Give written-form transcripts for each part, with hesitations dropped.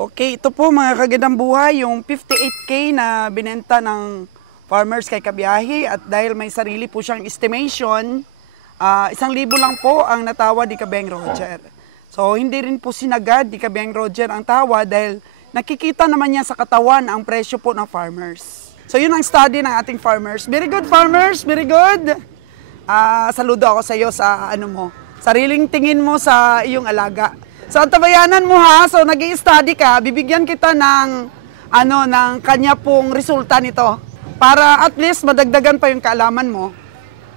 Okay, ito po mga kagandang buhay, yung 58K na binenta ng farmers kay Kabiyahe, at dahil may sarili po siyang estimation, 1,000 lang po ang natawad ni Kabeng Roger. So hindi rin po sinagad ni Kabeng Roger ang tawa dahil nakikita naman niya sa katawan ang presyo po ng farmers. So yun ang study ng ating farmers. Very good farmers, very good. Saludo ako sa iyo sa sariling tingin mo sa iyong alaga. So tabayanan mo ha, so nag-i-study ka, bibigyan kita ng ng kanya pong resulta nito para at least madagdagan pa yung kaalaman mo.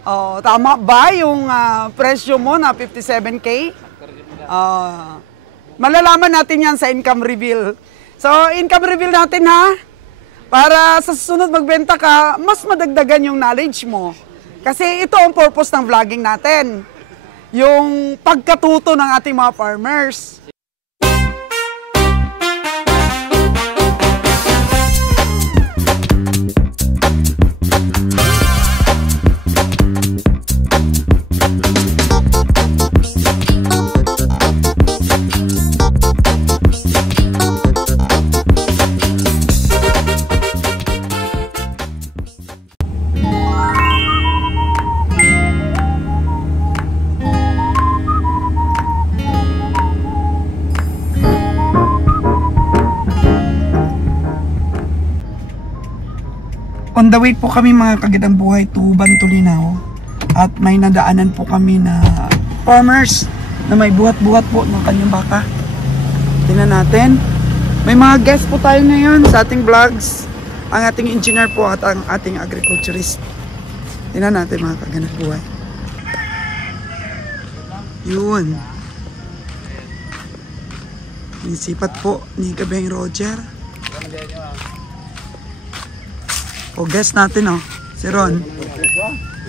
Oh, tama ba yung presyo mo na 57K? Malalaman natin yan sa income reveal. So income reveal natin ha, para sa susunod magbenta ka, mas madagdagan yung knowledge mo. Kasi ito ang purpose ng vlogging natin. Yung pagkatuto ng ating mga farmers. On the way po kami mga kagandang buhay to Bantolinaw, at may nadaanan po kami na farmers na may buhat-buhat po ng kanyang baka. Tingnan natin. May mga guest po tayo ngayon sa ating vlogs. Ang ating engineer po at ang ating agriculturist. Tingnan natin mga kagandang buhay. Yun. Inisipat po ni Kabeng Roger. O guest natin si Ron.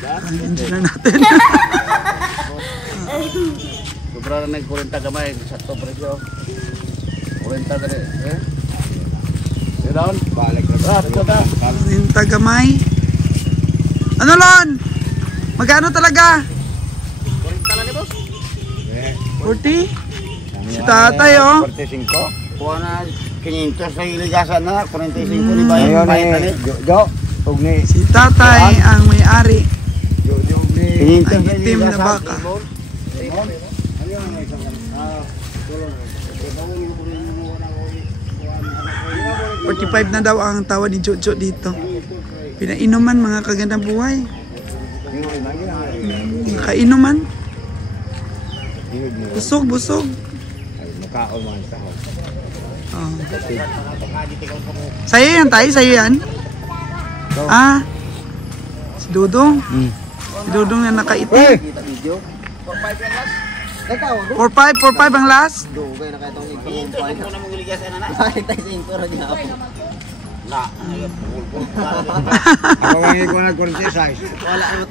Ang engineer natin. Sobra na nag-40 gamay sa to presyo. 40 dali, Si Ron, balik na. 40 gamay. Ano Ron? Magkano talaga? 40 lang ni boss. 40? Si tatay 45. Kuha na 500 sa iligasan na, 45 ni bayan tali. Si tatay ang may-ari. Ang itim na baka. 45 na daw ang tawa ni Jojo dito. Pinainuman mga kagandang buhay. Kainuman. Busog. Sa'yo yan tayo? Sa'yo yan? Si Dudong? Si Dudong na nakaitim. 4-5 ang last?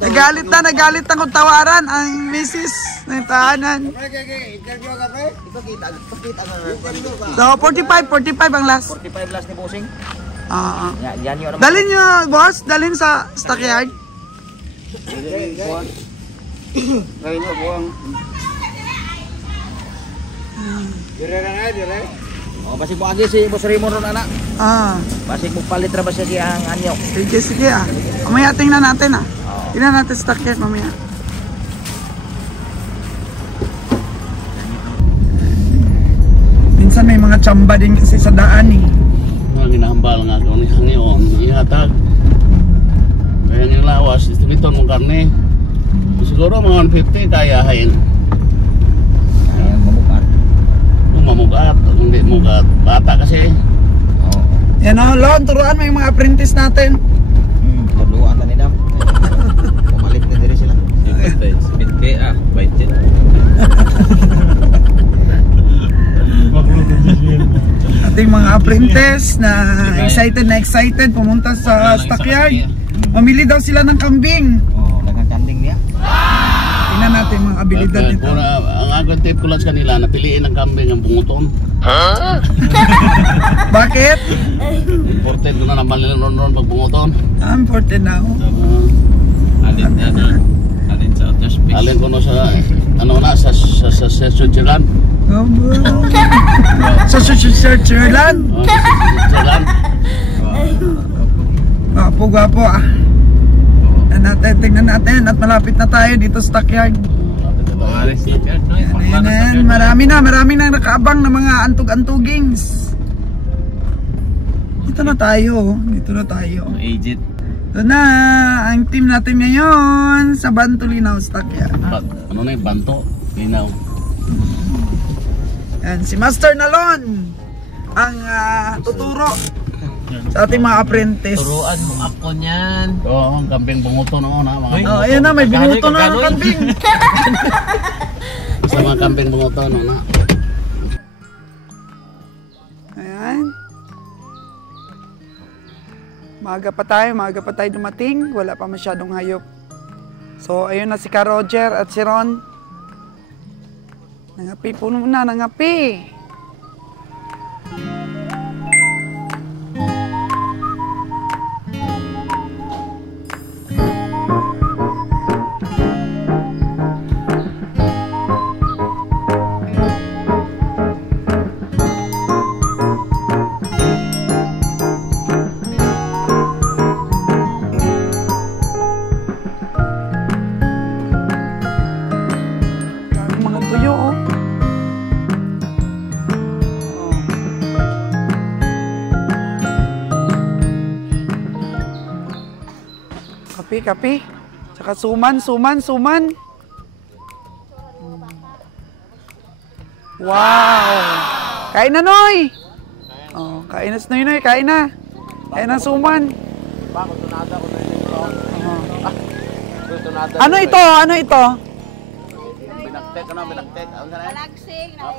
Nagalit na kung tawaran ang misis ng tahanan. So 45 ang last. 45 last ni bossing. Dalhin nyo boss, dalhin sa stockyard. Ngayon na buwang. Dire na dire. Basig mo agi si Boss Raymond ron anak. Basig mo palit ra ba siya ang anyo. Sige Mamaya tingnan natin Tingnan natin stockyard mamaya. Minsan may mga tsamba din kasi sa daan Mga ginahambal nga kung hangyon, ihatag. Kaya ng lawas, istimiton mong karne. Siguro mga 150 kayahin. Mamugat, hindi mugat. Bata kasi. Yan Lon, turuan mo yung mga apprentice natin. Turuan na nila. Pumalit na din sila. 7K budget. Ating mga apprentice na excited pumunta sa stockyard. Mamili daw sila ng kambing. Nagkakanding niya. Tingnan natin mga abilidad nito. Ang agad tip ko lang sa kanila, napiliin ng kambing ang bunguton. Bakit? Imported ko na naman nila noon pag bunguton. Imported na ako. Alin sa outer space. Alin ko no sa sa Switzerland. Sa Switzerland. Switzerland. Gwapo ah. Tingnan natin at malapit na tayo dito sa stockyard. Ayan. Marami na nakaabang ng mga antug-antugings. Dito na tayo. Agent. Ito na ang team natin ngayon sa Banto Linaw stockyard. Ano na yung Banto Linaw. Ayan, si Master Nalon ang tuturo sa ating mga apprentice. Turuan mo ako niyan. Oo, ang kambing bunguto noon ha. Ayan na, may binuto na ang kambing. Sa mga kambing bunguto noon ha. Ayan. Maaga pa tayo dumating. Wala pa masyadong hayop. So, ayun na si Ka Roger at si Ron. Nangapi po muna, nangapi. Kape. Saka suman. Wow! Kain na, Noy! Oh, kain na, Noy, kain na. Kain na suman. Ano ito? Binaktek.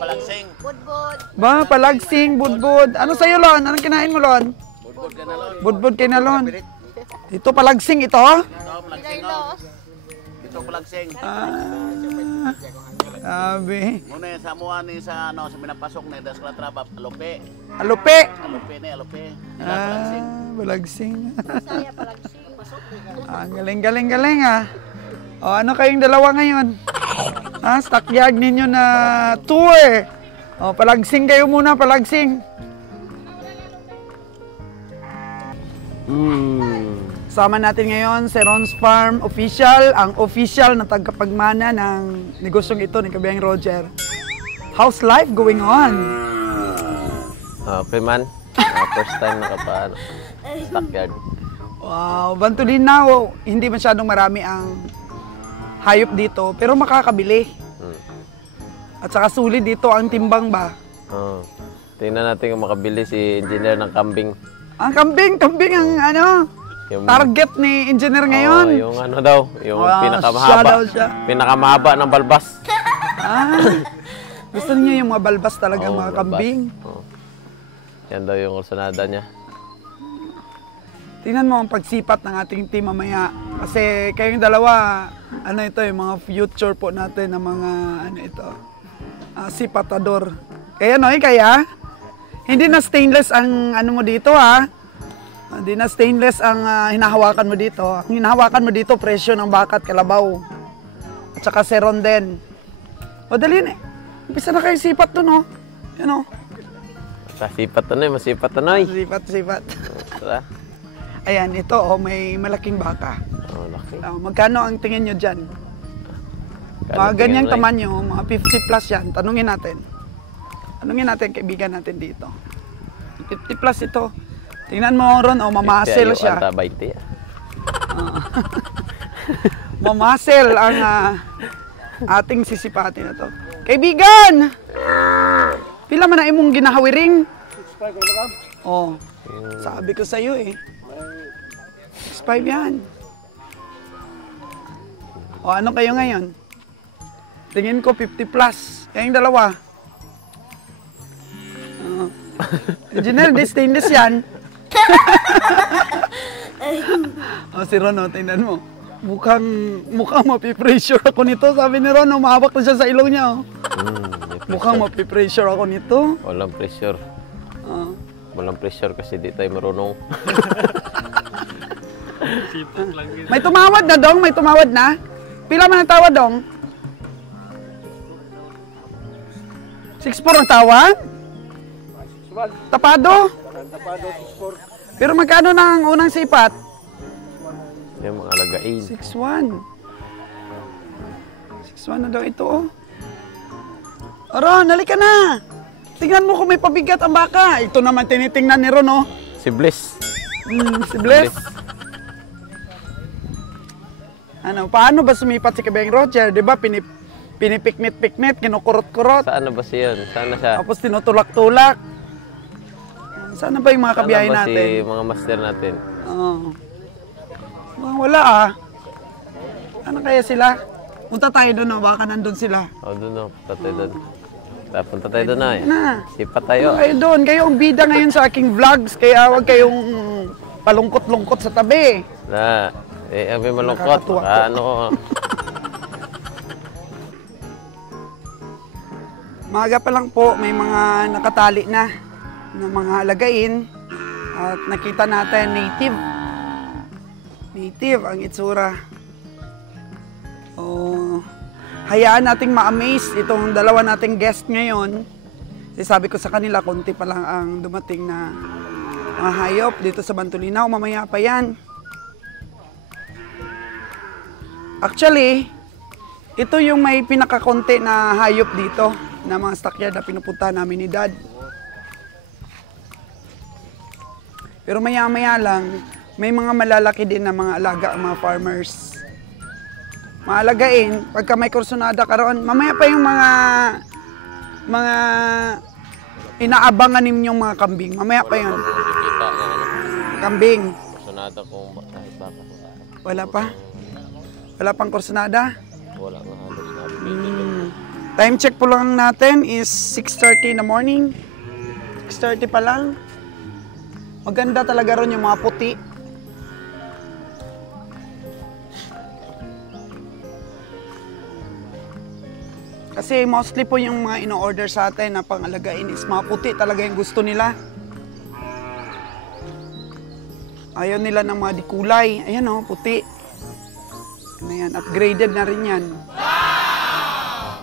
Palagsing. Budbud. Ba, palagsing, budbud. Ano sa'yo, Lon? Anong kinain mo, Lon? Budbud kay na, Lon. Ito palagsing ito? Ito palagsing. Sabi. Muna sa mua ni sa pinapasok na das klatraba alope. Alope. Alope. Palagsing. Saya palagsing. Galing ah. O, ano kayong dalawa ngayon? Stockyard ninyo na tour. O, palagsing kayo muna, palagsing. Sama natin ngayon si Ron's Farm Official, ang official na tagapagmana ng negosyong ito ni Kabiyahing Roger. How's life going on? Okay man. First time nakapaano. Stockyard. Wow, Banto Linaw, hindi masyadong marami ang hayop dito, pero makakabili. At saka sulit dito ang timbang ba? Tingnan natin kung makabili si engineer ng kambing. Ang kambing ang Yung, target ni engineer ngayon. Yung ano daw, yung siya daw siya. Pinakamahaba ng balbas. Gusto niya yung mga balbas talaga, mga balbas. kambing. Yan daw yung kursunada niya. Tingnan mo ang pagsipat ng ating team mamaya. Kasi kayong dalawa, ito yung mga future po natin na mga sipatador. Kaya kaya? Hindi na stainless ang mo dito Hindi na stainless ang hinahawakan mo dito. Ang hinahawakan mo dito, presyo ng baka at kalabaw. At saka seron din. O dali na. Umpisa na kayo sipat dun Yan Masipat masipat. Sipat. Ayan, ito may malaking baka. Laki. Magkano ang tingin nyo dyan? Mga ganyang tamanyo, mga 50 plus yan. Tanungin natin, kaibigan natin dito. 50 plus ito. Tingnan mo Ron, mamasel siya. Mamasel ang ating sisipatin na to. Kaibigan! Pila man na imong ginahawiring? Sabi ko sa'yo 6'5 yan. Ano kayo ngayon? Tingin ko 50 plus. Kayong dalawa. Engineer, di stainless yan. Si Ron, tingnan mo. Mukhang mapipressure ako nito. Sabi ni Ron, umahawak na siya sa ilong niya. Mukhang mapipressure ako nito. Walang pressure. Walang pressure kasi di tayo marunong. May tumawad na, Dong? May tumawad na? Pila man ang tawad, Dong? 6'4 ang tawad? Tapado? Pero magkano na ang unang sipat? Yung mga alagain. 6'1". 6'1 na daw ito, oh. Ron, halika na. Tingnan mo kung may pabigat ang baka. Ito naman tinitingnan ni Ron, oh. Si Bliss. Si Bless. Ano, paano ba sumipat si Kabeng Roger? Di ba, pinipiknit-piknit, kinukurot-kurot. Saan na ba siya? Saan na siya? Tapos tinutulak-tulak. Saan na ba yung mga kabiyahe Saan na ba natin? si mga master natin? Oo. Wala ah. Ano kaya sila? Punta tayo doon, no? Baka nandun sila. Doon no. Punta tayo doon. Punta tayo doon na eh. Na. Sipat tayo. Kayo doon. Kayo ang bida ngayon sa aking vlogs. Kaya huwag kayong palungkot-lungkot sa tabi. Na. May malungkot. Nakakatuwa. Ano. Maaga pa lang po, may mga nakatali na ng mga alagain. At nakita natin native. Native ang itsura. Oh, hayaan nating ma-amaze itong dalawa nating guest ngayon. Kasi sabi ko sa kanila, konti pa lang ang dumating na mga hayop dito sa Bantolinaw. Mamaya pa yan. Actually, ito yung may pinakakonti na hayop dito na mga stockyard na pinupunta namin ni Dad. Pero maya-maya lang, may mga malalaki din na mga alaga ang mga farmers. Maalagain, pagka may kursunada karon, mamaya pa yung mga inaabangan ninyong mga kambing. Mamaya pa yun. Kita na ano. Kambing. Sonata kung kahit baka. Wala pa? Wala pang kursunada? Wala nga halos na. Time check po lang natin is 6:30 in the morning. 6:30 pa lang. Maganda talaga ron yung mga puti. Kasi mostly po yung mga ino-order sa atin na pangalagain is mga puti talaga yung gusto nila. Ayaw nila ng mga dikulay. Ayan o, puti. Ano yan, upgraded na rin yan.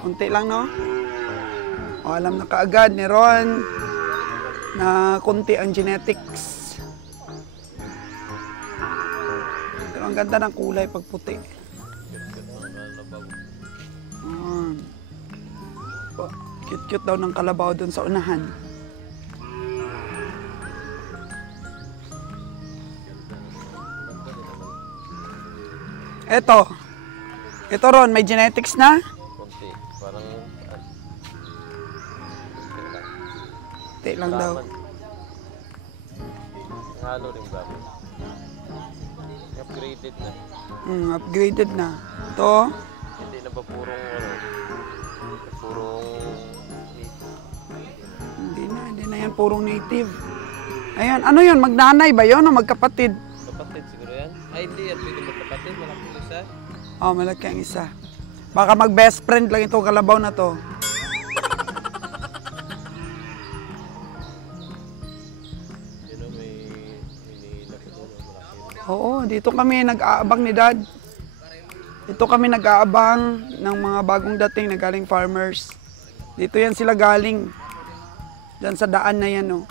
Kunti lang, no? O, alam na kaagad ni Ron na kunti ang genetics. Pero ang ganda ng kulay pag puti. Cute-cute daw ng kalabaw dun sa unahan. Ito Ron, may genetics na? Kunti. Parang Kunti lang daw. halo rin ba? Upgraded na. Upgraded na. Ito, Hindi na ba purong ano? Purong hindi na yan purong native. Ayan, ano yun? Magnanay ba yun o magkapatid? kapatid siguro yan? Ay hindi yan. Pwede magkapatid. Malaki isa. Oh, malaki ang isa. Baka mag-best friend lang itong kalabaw na to. Yun o, may hinihila ko doon. Malaki. Oo, dito kami nag-aabang ni Dad. Dito kami nag-aabang ng mga bagong dating na galing farmers. Dito yan sila galing. Diyan sa daan na yan, oh.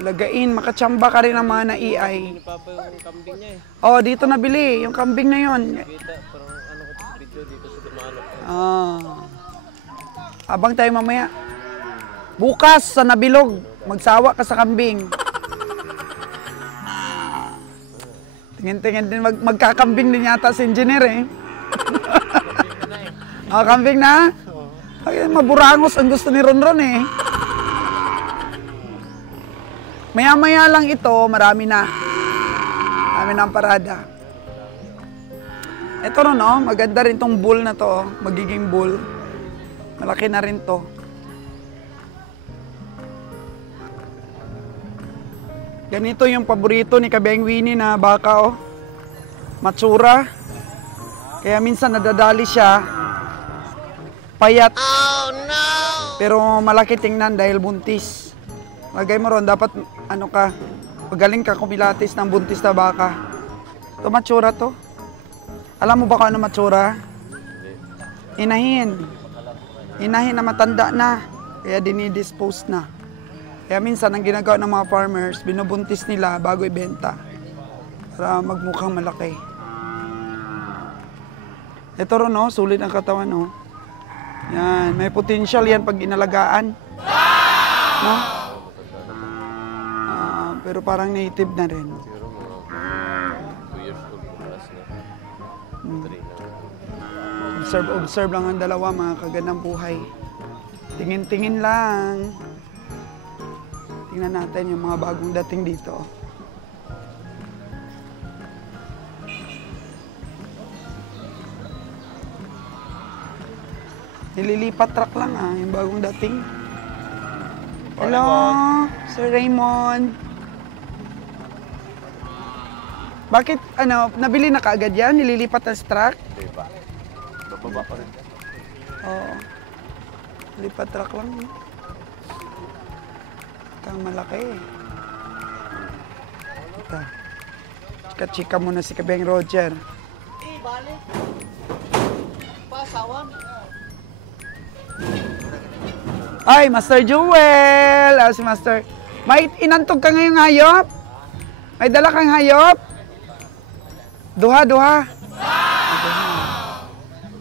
Alagain, makatsamba ka rin ng mga na-EI. Ni Papa yung kambing niya eh. Oh, dito nabili, yung kambing na yon. Kita, parang ano ko video dito sa Dumanok. Abang tayo mamaya. Bukas sa Nabilog, magsawa ka sa kambing. Tingin-tingin din, magkakambing din yata si engineer eh. Kambing na? Ay, maburangos ang gusto ni Ronron eh. Maya-maya lang ito, marami na. Marami na ang parada. Ito ron, oh, maganda rin tong bull na to, oh. Magiging bull. Malaki na rin to. Ganito yung paborito ni Kabeng Winnie na baka, oh. Matsura. Kaya minsan nadadali siya. Payat. Oh no! Pero malaki tingnan dahil buntis. Lagay mo ron, dapat ano ka, magaling ka kumilatis ng buntis na baka. Ito matsura to. Alam mo ba kung ano matsura? Inahin. inahin na matanda na, kaya dinidispose na. Kaya minsan ang ginagawa ng mga farmers, binubuntis nila bago ibenta para magmukhang malaki. Ito rin, no? Sulit ang katawan, no? Yan, may potential yan pag inalagaan. No? Pero parang native na rin. Siguro mga 2 years old plus na. 3 na. Observe lang ang dalawa, mga kagandang buhay. Tingin-tingin lang. Tingnan natin yung mga bagong dating dito. Nililipat truck lang yung bagong dating. Hello, Sir Raymond. Bakit, nabili na kaagad yan? Nililipat ang truck? Hindi pa. Bababa pa rin. Oo. Lipat truck lang. Kang malaki. Ito. Chika-chika muna si Kabeng Roger. Balik. Pasawan. Ay, Master Jewel! Si Master. May inantog ka ngayong hayop? May dala kang hayop? Duha.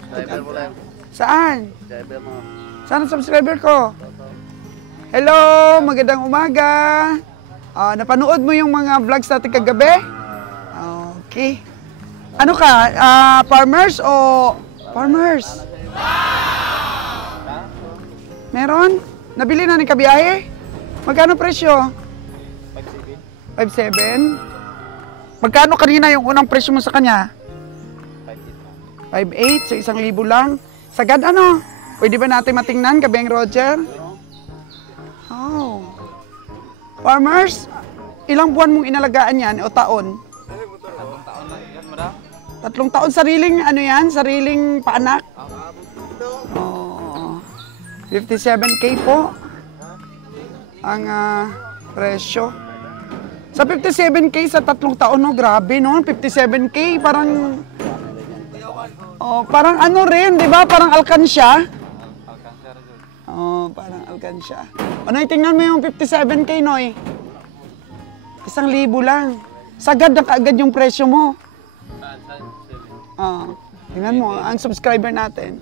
Subscriber mo lang. Saan? Subscriber mo. Saan ang subscriber ko? Hello! Magandang umaga! Napanood mo yung mga vlogs natin kagabi? Okay. Ano ka? Farmers o... Farmers? Meron? Nabili na ni kabiyahe? Magkano presyo? 5.7. 5.7? Magkano kanina yung unang presyo mo sa kanya? 5.8. So 1,000 lang. Sagad ano? Pwede ba natin matingnan, Kabeng Roger? Oh. Farmers, ilang buwan mong inalagaan yan o taon? 3 taon. Sariling ano yan? Sariling paanak? Oh. 57K po ang presyo. Sa 57K sa 3 taon, no? Grabe, no? 57K, parang... Oh, parang ano rin, di ba? Parang alkansya. Oh, parang alkansya. Ano, tingnan mo yung 57K, Noy? 1,000 lang. Sagad na kaagad yung presyo mo. Tingnan mo, ang subscriber natin.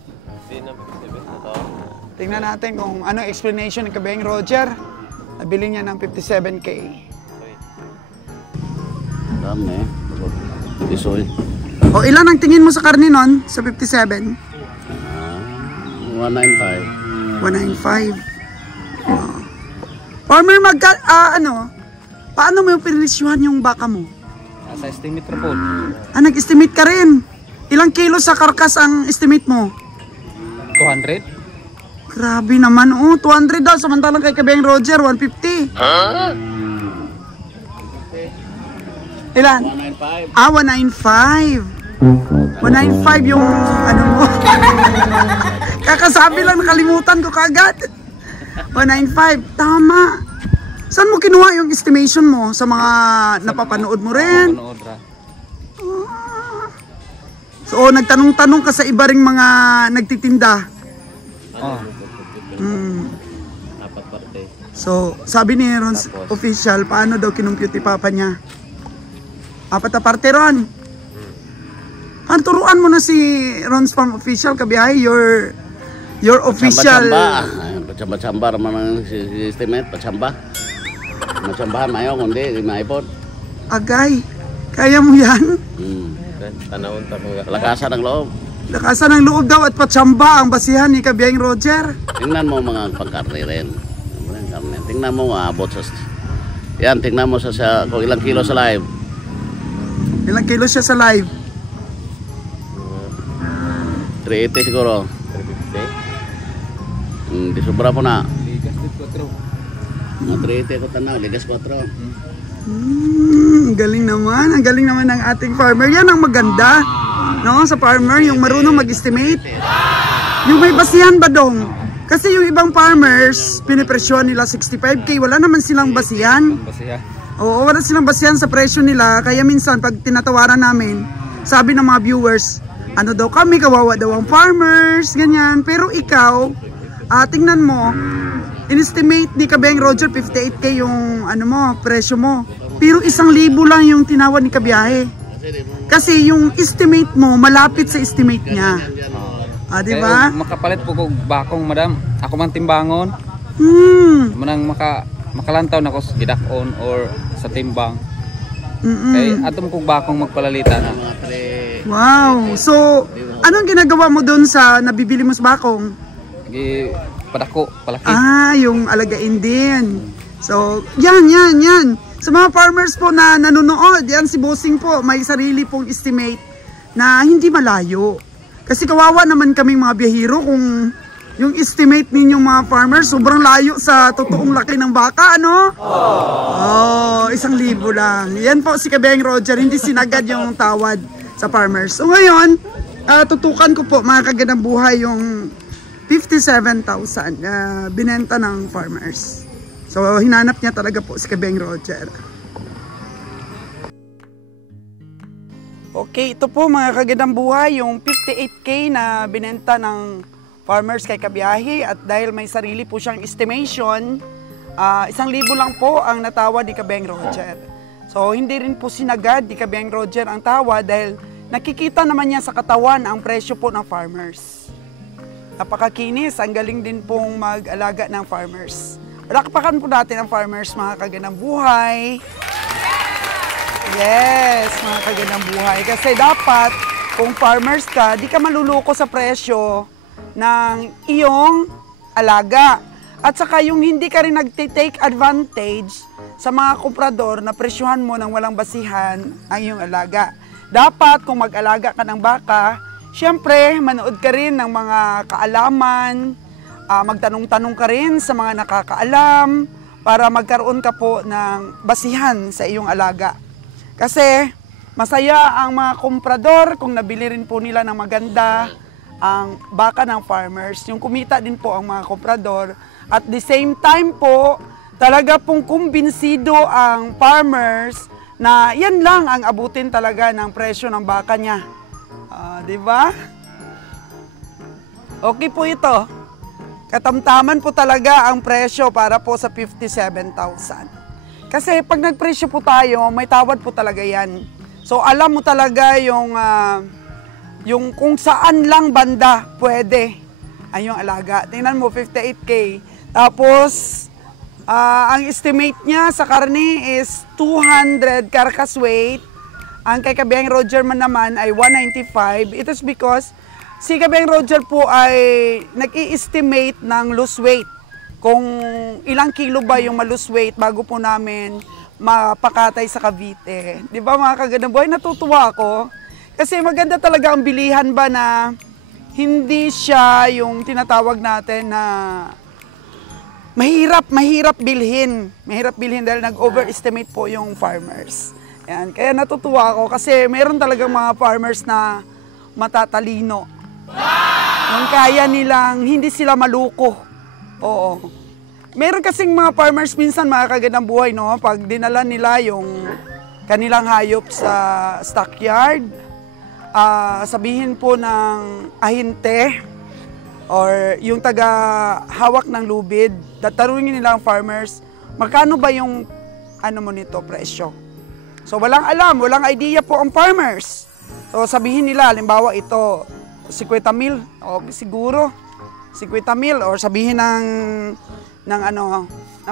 Tingnan natin kung ano explanation ni Kabeng Roger. Nabili niya ng 57K. Dami. Isoy. O, ilan ang tingin mo sa karne nun? Sa 57? 195. 195. Farmer, paano mo yung pinisyuhan yung baka mo? Sa estimate po. Nag-estimate ka rin. Ilang kilo sa karkas ang estimate mo? 200. Grabe naman, 200 daw. Samantalang kay Kabeng Roger, 150. Ilan? 195. 195. 195 yung ano mo. Kakasabi lang, nakalimutan ko kagad. 195. Tama. Saan mo kinuha yung estimation mo? Sa mga napapanood mo rin? So, nagtanong-tanong ka sa iba ring mga nagtitinda. Apat parte. So, sabi ni Ron's official, paano daw kinumpute papa niya? 4 na parte, Ron. Turuan mo na si Ron's Farm official, kabiyahe, your official... Pachamba naman ang estimate, pachamba. Machambahan mayo, kundi maipod. Agay, kaya mo yan? Tanawon ta mga Lakasan ng loob. Lakasan ng loob daw at patsamba ang basihan ni Kabiyahing Roger. Tingnan mo mga pangkarne rin. Tingnan mo abot sa... Yan, tingnan mo sa kung ilang kilo sa live. Ilang kilo siya sa live? 380 siguro. 350. Di sobra po na. Ligas dit 4. Mga 380 ako tanaw, ligas 4. Galing naman. Ang galing naman ng ating farmer. Yan ang maganda. No, sa farmer, yung marunong mag-estimate. Yung may basihan ba dong? Kasi yung ibang farmers, pinipresyon nila 65K. Wala naman silang basihan. Oo, wala silang basihan sa presyo nila. Kaya minsan, pag tinatawaran namin, sabi ng mga viewers, ano daw kami, kawawa daw ang farmers, ganyan. Pero ikaw, tingnan mo, in-estimate ni Kabeng Roger 58K yung ano mo, presyo mo. Pero 1,000 lang yung tinawad ni Kabiyahe. Kasi yung estimate mo malapit sa estimate niya. Di ba? Makapalit po kog bakong, madam. Ako man timbangon. Manang makalantaw na ko sa gidakon or sa timbang. Kay atom kog bakong magpalalita na. Wow. So, anong ginagawa mo doon sa nabibili mo sa bakong? Padako, palaki. Yung alagain din. So, yan. Sa mga farmers po na nanonood, yan si Bossing po, may sarili pong estimate na hindi malayo. Kasi kawawa naman kaming mga biyahero kung yung estimate ninyong mga farmers sobrang layo sa totoong laki ng baka, ano? 1,000 lang. Yan po si Kabeng Roger, hindi sinagad yung tawad sa farmers. So ngayon, tutukan ko po mga kagandang buhay yung 57,000 binenta ng farmers. So hinanap niya talaga po si Kabeng Roger. Okay, ito po mga kagandang buhay yung 58K na binenta ng farmers kay Kabiyahe, at dahil may sarili po siyang estimation, 1,000 lang po ang natawad ni Kabeng Roger. So hindi rin po sinagad ni Kabeng Roger ang tawad dahil nakikita naman niya sa katawan ang presyo po ng farmers. Napakakinis, ang galing din pong mag-alaga ng farmers. Palakpakan po natin ang farmers, mga kagandang buhay. Yes, mga kagandang buhay. Kasi dapat, kung farmers ka, di ka maluloko sa presyo ng iyong alaga. At saka yung hindi ka rin nag-take advantage sa mga komprador na presyuhan mo ng walang basihan ang iyong alaga. Dapat, kung mag-alaga ka ng baka, siyempre, manood ka rin ng mga kaalaman, magtanong-tanong ka rin sa mga nakakaalam para magkaroon ka po ng basihan sa iyong alaga. Kasi masaya ang mga komprador kung nabili rin po nila ng maganda ang baka ng farmers. Yung kumita din po ang mga komprador. At the same time po, talaga pong kumbinsido ang farmers na yan lang ang abutin talaga ng presyo ng baka niya. Di ba? Okay po ito. Katamtaman po talaga ang presyo para po sa 57,000. Kasi pag nagpresyo po tayo, may tawad po talaga yan. So alam mo talaga yung kung saan lang banda pwede ay yung alaga. Tingnan mo, 58K. Tapos, ang estimate niya sa karne is 200 carcass weight. Ang kay Kabeng Roger man naman ay 195. It is because si Kabeng Roger po ay nag-i-estimate ng loose weight. Kung ilang kilo ba yung ma-loose weight bago po namin mapakatay sa Cavite. Di ba mga kagandang buhay? Natutuwa ako. Kasi maganda talaga ang bilihan ba na hindi siya yung tinatawag natin na mahirap bilhin. Mahirap bilhin dahil nag-overestimate po yung farmers. Yan. Kaya natutuwa ako kasi meron talagang mga farmers na matatalino. Nung kaya nilang hindi sila maluko. Oo. Meron kasing mga farmers minsan mga kagandang buhay, no? Pag dinala nila yung kanilang hayop sa stockyard, sabihin po ng ahinte or yung taga-hawak ng lubid, tatanungin nila ang farmers, magkano ba yung mo nito, presyo? So walang alam, walang idea po ang farmers. So sabihin nila, halimbawa ito, 50,000, o siguro 50,000, or sabihin ng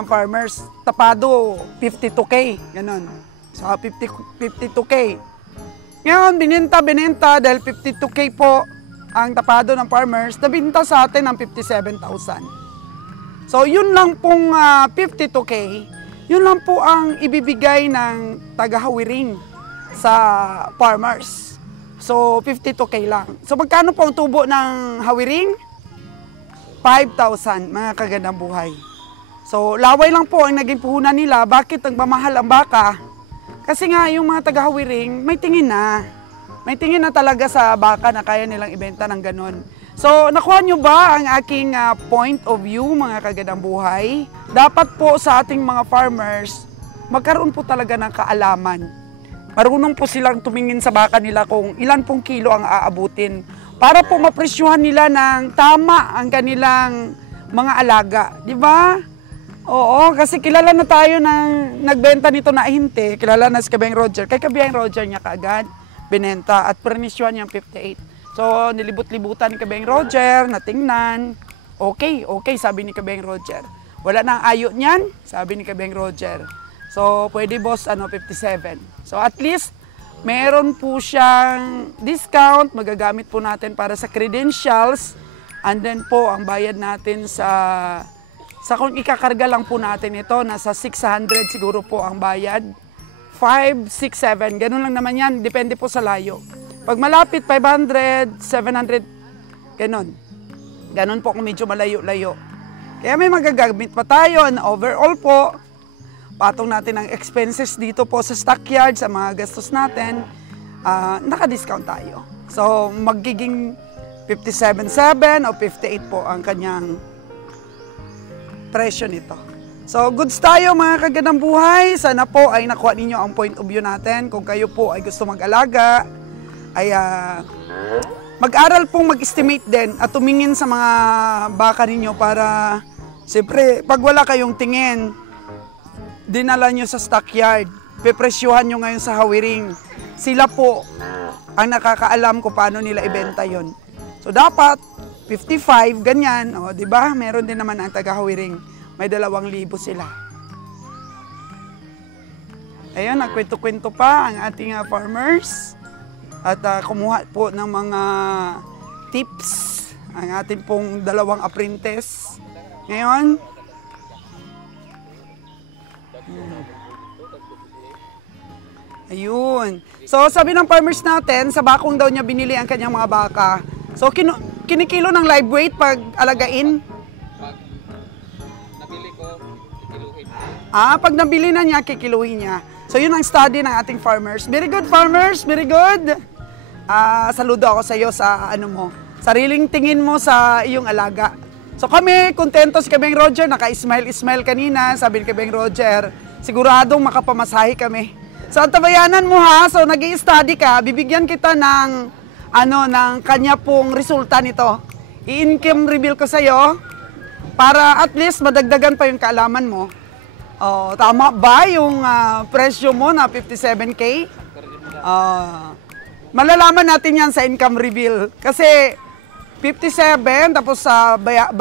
farmers, tapado 52K, ganun. So 52K. Ngayon, binenta dahil 52K po ang tapado ng farmers, nabinta sa atin ng 57,000. So yun lang pong 52K, yun lang po ang ibibigay ng taga-hawiring sa farmers. So 52K lang. So magkano po ang tubo ng hawiring? 5,000, mga kagandang buhay. So laway lang po ang naging puhunan nila. Bakit nagmamahal ang baka? Kasi nga yung mga taga-hawiring may tingin na. May tingin na talaga sa baka na kaya nilang ibenta ng ganon. So nakuha nyo ba ang aking point of view, mga kagandang buhay? Dapat po sa ating mga farmers, magkaroon po talaga ng kaalaman. Marunong po silang tumingin sa baka nila kung ilan pong kilo ang aabutin para po mapresyuhan nila ng tama ang kanilang mga alaga, di ba? Oo, kasi kilala na tayo ng nagbenta nito na ahinte, kilala na si Kabeng Roger. Kay Kabeng Roger niya kaagad binenta at pernisyon niyang 58. So, nilibot-libutan ni Kabeng Roger, natingnan. Okay, sabi ni Kabeng Roger. Wala nang ayo niyan, sabi ni Kabeng Roger. So, pwede boss, 57. So, at least, meron po siyang discount, magagamit po natin para sa credentials. And then po, ang bayad natin sa kung ikakarga lang po natin ito, nasa 600 siguro po ang bayad. 5, 6, 7, ganun lang naman yan, depende po sa layo. Pag malapit, 500, 700, ganun. Ganun po kung medyo malayo-layo. Kaya may magagamit pa tayo, and overall po, patong natin ang expenses dito po sa stockyard, sa mga gastos natin, naka-discount tayo. So, magiging 57.7 o 58 po ang kanyang presyo nito. So, goods tayo mga kagandang buhay. Sana po ay nakuha ninyo ang point of view natin. Kung kayo po ay gusto mag-alaga, ay mag-aral pong mag-estimate din at tumingin sa mga baka ninyo para, siyempre, pag wala kayong tingin, dinala nyo sa stockyard, pepresyuhan nyo ngayon sa hawiring. Sila po ang nakakaalam kung paano nila ibenta yon. So, dapat 55, ganyan, o, di ba? Meron din naman ang taga-hawiring. May 2,000 sila. Ayun, nagkwento-kwento pa ang ating farmers. At kumuha po ng mga tips ang ating pong 2 apprentice. Ngayon, ayun. So, sabi ng farmers natin, sa bakong daw niya binili ang kanyang mga baka. So, kinikilo ng live weight pag alagain. Pag nabili na niya, kikiluhin niya. So, yun ang study ng ating farmers. Very good, farmers. Very good. Saludo ako sa iyo sa sariling tingin mo sa iyong alaga. So, kami, kontento si Kabeng Roger. Naka-smile kanina. Sabi ni Kabeng Roger, siguradong makapamasahe kami. So, ang tabayanan mo ha. So, nag-i-study ka. Bibigyan kita ng, ng kanya pong resulta nito. I-income reveal ko sa iyo para at least madagdagan pa yung kaalaman mo. Oh, tama ba yung presyo mo na 57K? Malalaman natin yan sa income reveal. Kasi 57, tapos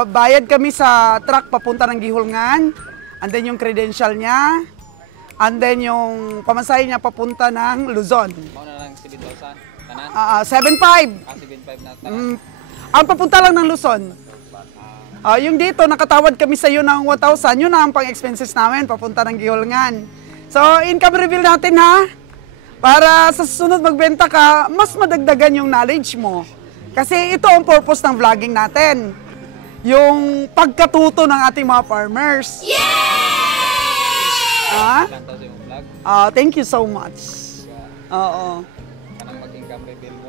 bayad kami sa truck papunta ng Gihulngan. And then yung credential niya. And then yung pamasahe niya papunta ng Luzon. Mauna lang 7,000. Tanan? 7,500. 7,500 na tanan. Ang papunta lang ng Luzon. Yung dito, nakatawad kami sa iyo ng 1,000, yun na ang pang-expenses namin, papunta ng Gihulngan. So, income reveal natin ha, para sa susunod magbenta ka, mas madagdagan yung knowledge mo. Kasi ito ang purpose ng vlogging natin. Yung pagkatuto ng ating mga farmers. Yay! Thank you so much. Oo. Kanang mag-income reveal mo.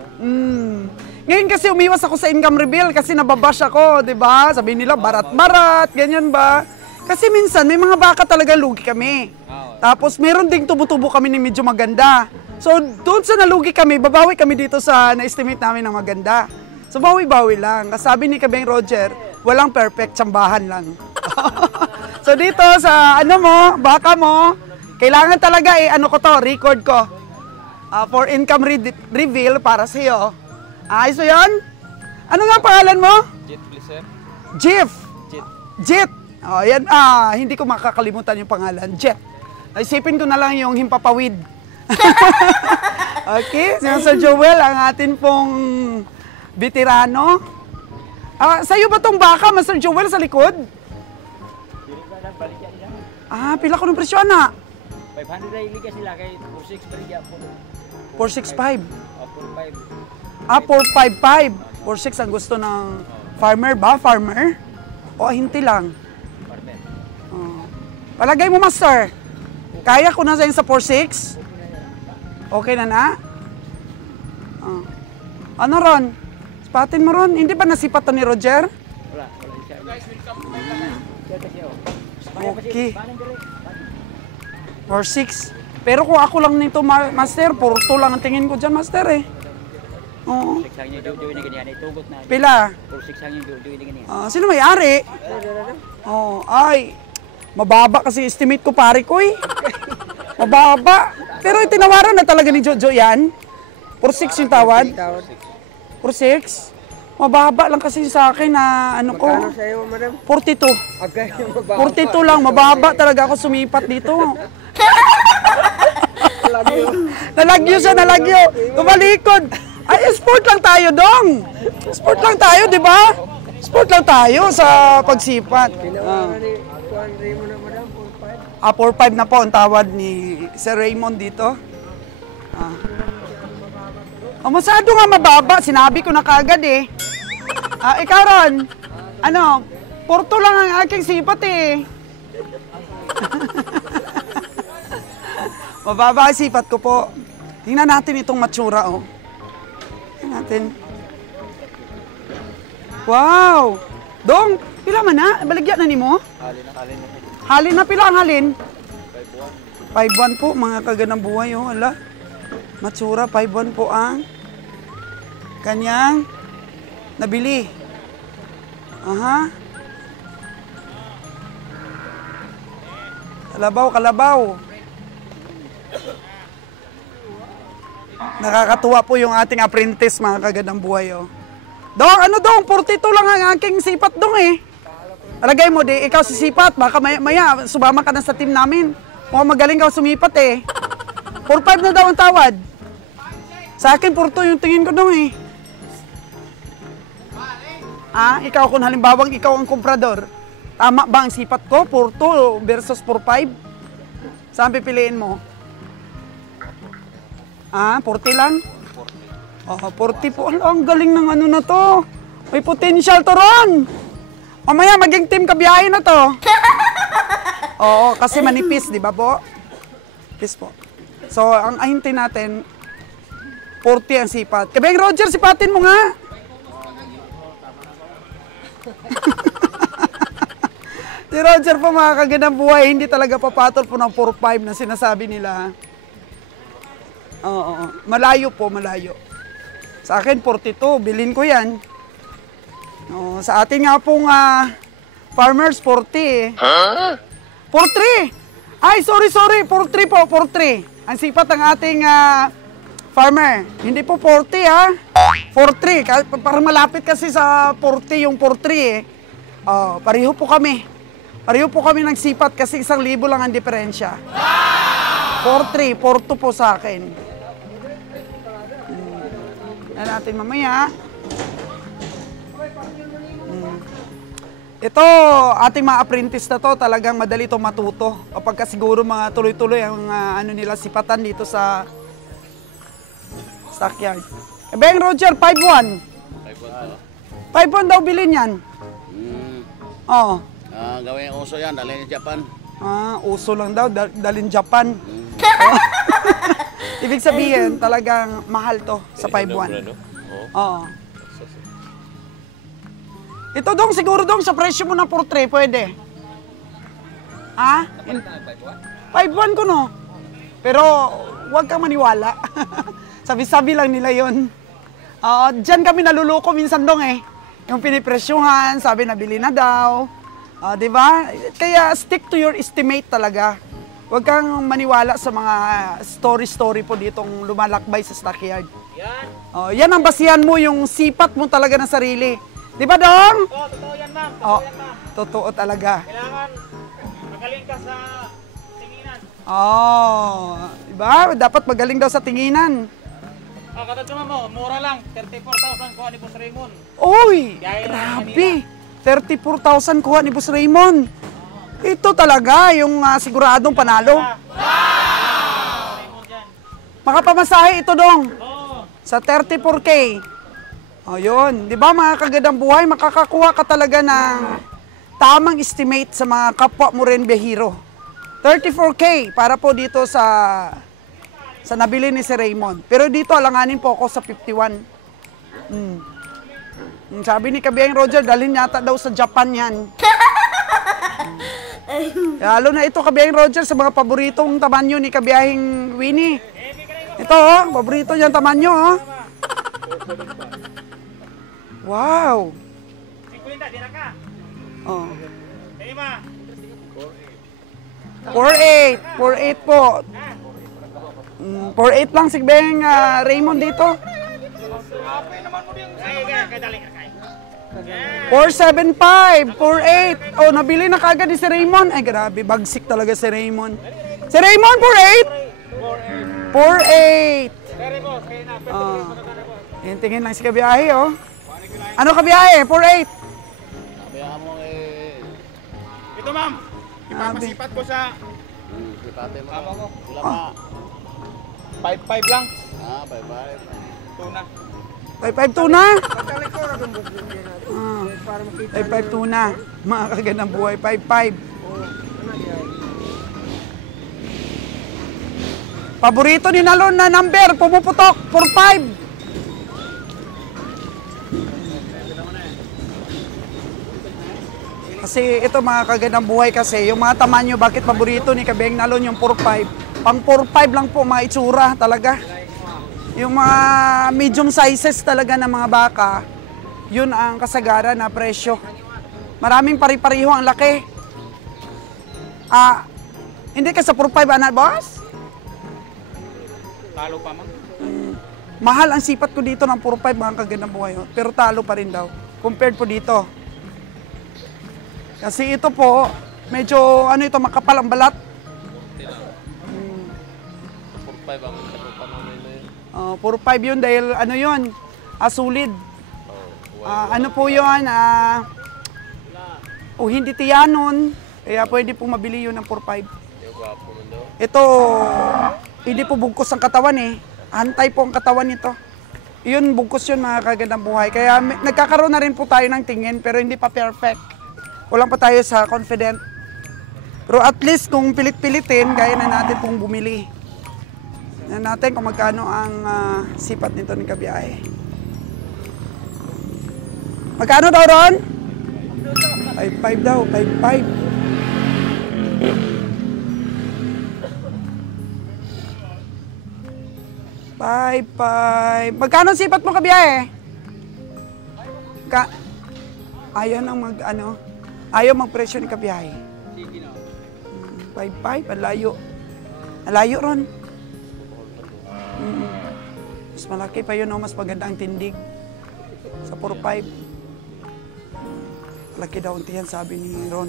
Ngayon kasi umiwas ako sa income reveal kasi nababash ako, di ba? Sabi nila, barat-barat, ganyan ba? Kasi minsan, may mga baka talaga lugi kami. Tapos, meron ding tubo-tubo kami na medyo maganda. So, doon sa nalugi kami, babawi kami dito sa na-estimate namin ng maganda. So, bawi-bawi lang. Kasi sabi ni Kabeng Roger, walang perfect, tsambahan lang. So, dito sa, baka mo, kailangan talaga record ko. For income reveal para sa iyo. So yun? Ano nga pangalan mo? Jet, please, sir. Jeff. Jet. Jet. Yan. Hindi ko makakalimutan yung pangalan. Jet. Isipin ko na lang yung himpapawid. Okay. Si Sir Joel, ang atin pong veterano. Sa'yo ba tong baka, Mr. Joel, sa likod? Pila ko ng presyo, na? 500 na iliga sila kay 46 perigya po. 465. 45. 455. 46 ang gusto ng farmer ba? Farmer? O hinti lang? Farmer. Palagay mo, master. Kaya ko na sa 46? Okay na? Ano ron? Sipatin mo ron? Hindi ba nasipat to ni Roger? Wala siya. Okay. 46. Pero kung ako lang nito, master, puro 2 lang ang tingin ko dyan, master eh. Oo. 46 hangin Jojo ini ganyan. Itugot na. Pila? 46 hangin Jojo ini ganyan. Sino may-ari? Oh, ay. Mababa kasi estimate ko pare ko eh. Mababa. Pero tinawaran na talaga ni Jojo yan. 46 yung tawad. 46? Mababa lang kasi sa akin na ano ko. Magkano sa'yo, madam? 42. Okay, mababa. 42 lang. Mababa talaga ako sumipat dito. Nalagyo siya, nalagyo. Tumalikod. Ay, sport lang tayo, dong. Sport lang tayo, di ba? Sport lang tayo sa pagsipat. Tinawaran ni Juan Raymond na, madam, 4-5. 4-5 na po ang tawad ni Sir Raymond dito. Masyado nga mababa. Sinabi ko na kaagad eh. Ikaw Ron, ano, 4 lang ang aking sipat eh. Mababa ang sipat ko po. Tingnan natin itong matsura, oh. Tingnan natin. Wow! Dong, pila man na? Baligyan na ni mo? Halin na pila ang halin? 5-1 po, mga kaganang buhay, oh. Ala. Matsura, 5-1 po ang kanyang nabili. Aha. Kalabaw, kalabaw. Nakakatuwa po yung ating apprentice, mga kagandang buhay, oh. Dong, ano dong? 42 lang ang aking sipat dong eh. Alagay mo, di ikaw sisipat. Baka maya, sumama ka na sa team namin. Mukhang magaling ka sumipat eh. 4-5 na daw ang tawad. Sa akin, 4-2 yung tingin ko dong eh. Ikaw kung halimbawang ikaw ang komprador. Tama ba ang sipat ko? 4-2 versus 4-5? Saan pipiliin mo? 40 lang? 40 po. Ang galing ng ano na to. May potential to Ron. Mamaya maging team kabiyahe na to. Oo, kasi manipis, di ba po? Manipis po. So, ang ahintin natin, 40 ang sipat. Kabeng Roger, sipatin mo nga. Si Roger po, mga kagandang buhay, hindi talaga papatol po ng 4-5 na sinasabi nila. Oo, malayo po, malayo. Sa akin, 42. Bilhin ko yan. Sa atin nga pong farmers, 40 eh. Huh? 43! Ay, sorry. 43 po, 43. Ang sipat ng ating farmer. Hindi po 40 ha. 43. Parang malapit kasi sa 40 yung 43 eh. Pareho po kami. Pareho po kami nagsipat kasi 1,000 lang ang diferensya. 43, 42 po sa akin. Natin mamaya. Ito, ating mga apprentice na to, talagang madali itong matuto. Kapag siguro mga tuloy-tuloy ang ano nila, sipatan dito sa stockyard. Beng Roger, 5-1. 5-1 daw bilhin yan. Oo. Gawin yung uso yan, dalhin sa Japan. Uso lang daw, dalhin Japan. Ibig sabihin, talagang mahal to sa 5-1. Oo. Ito dong, siguro dong, sa presyo mo na 4-3, pwede. 5-1 ko no. Pero, huwag kang maniwala. Sabi-sabi lang nila yun. Diyan kami naluloko minsan dong eh. Yung pinipresyuhan, sabi nabili na daw. Diba? Kaya stick to your estimate talaga. Huwag kang maniwala sa mga story po ditong lumalakbay sa stockyard. Yan ang basihan mo, yung sipat mo talaga ng sarili. Di ba, Dong? Oo, totoo yan, ma'am. Totoo talaga. Kailangan magaling ka sa tinginan. Diba? Dapat magaling daw sa tinginan. Katagdaman mo, mura lang. 34,000 kuha ni Boss Raymond. Uy! Grabe! 34,000 kuha ni Boss Raymond. Ito talaga yung siguradong panalo. Makapamasahe ito, Dong. Sa 34K. Yun. Di ba mga kagandang buhay, makakakuha ka talaga ng tamang estimate sa mga kapwa mo rin biyahero. 34K para po dito sa nabili ni Sir Raymond. Pero dito, alanganin po ako sa 51. Sabi ni Kabiyahing Roger, dalhin yata daw sa Japan yan. Lalo na ito, Kabiyahing Roger, sa mga paboritong tamanyo ni Kabiyahing Winnie. Ito, paborito niyang tamanyo, Wow. 50, di na ka. Oh. Lima. 48. 48 po. 48 lang si Beng Raymond dito. Kaya dali ka kay. 475, 48. Oh, nabili na kagad ni si Raymond. Ay, grabe, bagsik talaga si Raymond. Si Raymond, 48. 48. Oh. Yan, tingin lang si kabiyahe, oh. Ano kabiyahe? 48. Kaya mo Ito ma'am. Ipapasipat ko sa sipate mo. tama ko. Wala pa. 5-5 lang. Bye-bye. Tuna. 552 na. Pagkalik ko na itong bugbog din natin. Para makita 552 na. Mga kagandang buhay, 55. Paborito ni Nalon na number, pumuputok, 45. Kasi ito mga kagandang buhay kasi, yung mga tamanyo, bakit paborito ni Kabeng Nalon yung 45? Pang 45 lang po, mga itsura talaga. Yung mga medium sizes talaga ng mga baka, yun ang kasagaran na presyo. Maraming pari-pariho ang laki. Hindi ka sa 45 anak, boss? Talo pa ma'am. Mahal ang sipat ko dito ng 45 mga kagandang buhay. Pero talo pa rin daw. Compared po dito. Kasi ito po, medyo makapal ang balat. 45 ang panonay na yun. 45 yun dahil solid. Ano po yun, hindi tiyanon. Kaya pwede po mabili yun ng 45. Ito, hindi po bugkos ang katawan eh. Antay po ang katawan nito. Yun, bugkos yun mga kagandang buhay. Kaya nagkakaroon na rin po tayo ng tingin pero hindi pa perfect. Walang pa tayo sa confident. Pero at least kung pilit-pilitin, kaya na natin pong bumili. Na natin kung magkano ang sipat nito ni Kabiyahe. Magkano daw ron? 5.5 daw, 5.5. Magkano ang sipat mo, Kabiyahe? Ayaw nang ayaw magpresyo ni Kabiyahe. 5.5, ang layo. Ang layo ron. Mas malaki pa yun, mas maganda ang tindig. Sa 4.5. Laki daw untihan, sabi ni Ron.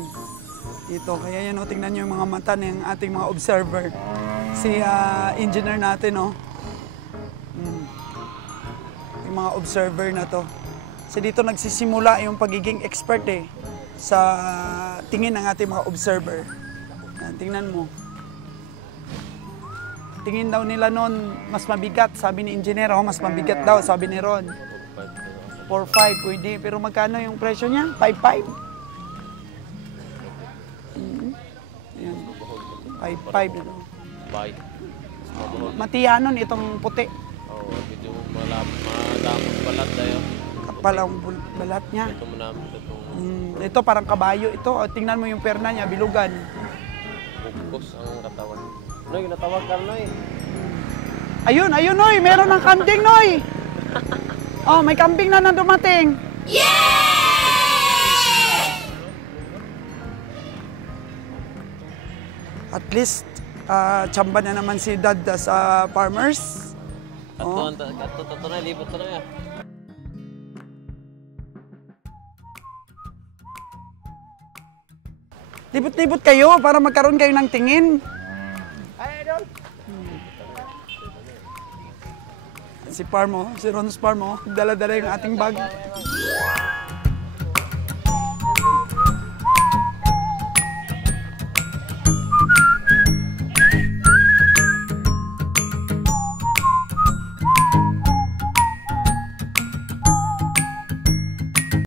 Dito, kaya yan, tingnan nyo yung mga mata ng ating mga observer. Si engineer natin, yung mga observer na to. Kasi dito nagsisimula yung pagiging expert sa tingin ng ating mga observer. Yan, tingnan mo. Tingin daw nila noon, mas mabigat, sabi ni engineer, mas mabigat daw, sabi ni Ron. 4.5 pwede, pero magkano yung presyo niya? 5.5? Ayan. 5.5. Matiyanon itong puti. Medyo madamot balat tayo. Kapal ang balat niya. Ito mo namin itong Ito parang kabayo ito. Tingnan mo yung perna niya, bilugan. bukos ang katawan. Noy, natawag ka, Noy. Ayun, Noy. Meron ng kambing, Noy. Oh, may kambing na dumating. At least, tsamba na naman si Dad sa farmers. Kato na, libot na ya. Libot-libot kayo para magkaroon kayo ng tingin. Si Parmo, si Ron's Parmo, dala-dala yung ating bag.